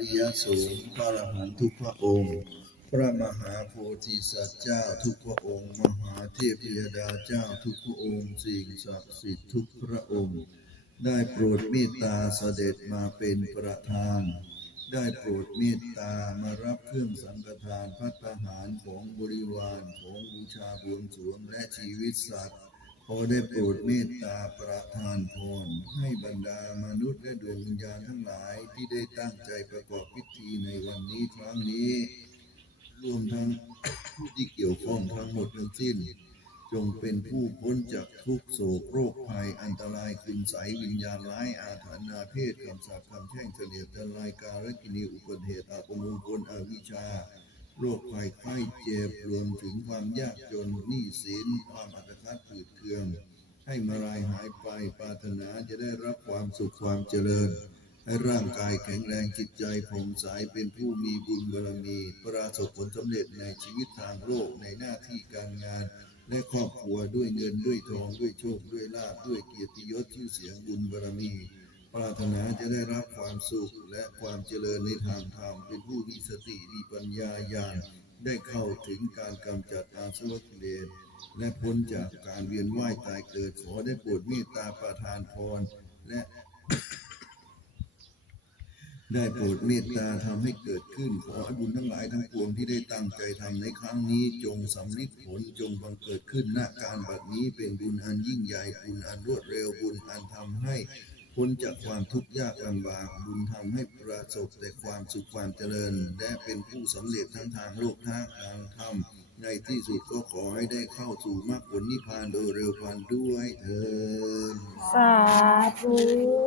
ริยสงฆ์พระอรหันตุพระองค์ พระมหาโพธิสัตว์เจ้าทุกพระองค์ มหาเทพยดาเจ้าทุกพระองค์ สิ่งศักดิ์สิทธิ์ทุกพระองค์ ได้โปรดเมตตาเสด็จมาเป็นประธาน ได้โปรดเมตตามารับเครื่องสังฆทานพัฒหารของบริวารของบูชาบวงสรวงและชีวิตสัตว์ ขอได้โปรดเมตตาประทานพรให้บรรดามนุษย์และดวงวิญญาณทั้งหลายที่ได้ตั้งใจประกอบพิธีในวันนี้ครั้งนี้ รวมทั้งผู้ที่เกี่ยวข้องทั้งหมดทั้งสิ้น จงเป็นผู้พ้นจากทุกโศกโรคภัยอันตรายคุณใสวิญญาณร้ายอาถรรพ์นาเพศคำสาปคำแช่งเฉลียวจันรายการและกินีอุปเหตุอาปมงคลอวิชาโรคภัยไข้เจ็บรวมถึงความยากจนหนี้สินความอัตคัด คือง ให้มารายหายไปปรารถนาจะได้รับความสุขความเจริญ ให้ร่างกายแข็งแรงจิตใจผ่องใสเป็นผู้มีบุญบารมี ประสบผลสำเร็จในชีวิตทางโลกในหน้าที่การงานและครอบครัวด้วยเงินด้วยทองด้วยโชคด้วยลาภด้วยเกียรติยศชื่อเสียงบุญบารมี ปรารถนาจะได้รับความสุขและความเจริญในทางธรรมเป็นผู้มีสติมีปัญญาญาณได้เข้าถึงการกำจัดอาสวะกิเลส และพ้นจากการเวียนว่ายตายเกิดขอได้โปรดเมตตาประทานพรและได้โปรดเมตตาทำให้เกิดขึ้น ขอให้บุญทั้งหลายทั้งปวงที่ได้ตั้งใจทำในครั้งนี้ จงสำลิดผลจงบังเกิดขึ้นณการบัดนี้เป็นบุญอันยิ่งใหญ่บุญอันรวดเร็วบุญอันทำให้พ้นจากความทุกข์ยากลำบากบุญทำให้ประสบแต่ความสุขความเจริญ และเป็นผู้สำเร็จทั้งทางโลกทั้งทางธรรม ในที่สุดก็ขอให้ได้เข้าสู่มรรคผลนิพพานโดยเร็วพันด้วยเถิด สาธุ